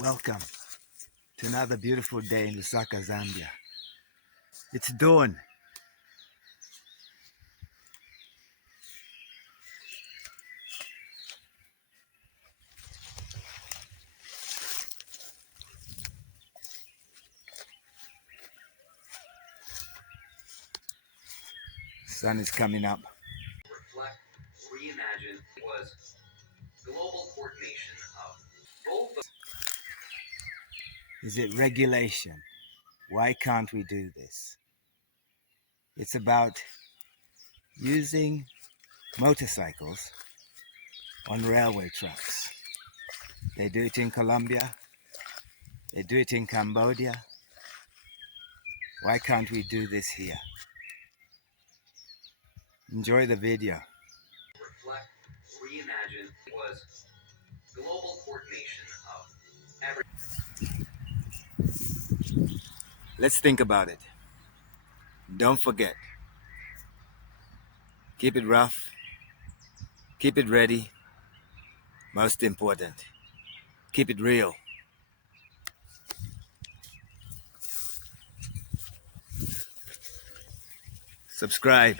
Welcome to another beautiful day in Lusaka, Zambia. It's dawn. Sun is coming up. Reflect, reimagine was global coordination of both. Is it regulation? Why can't we do this? It's about using motorcycles on railway tracks. They do it in Colombia. They do it in Cambodia. Why can't we do this here? Enjoy the video. Reflect, reimagine was global coordination of every. Let's think about it. Don't forget. Keep it rough. Keep it ready. Most important, keep it real. Subscribe.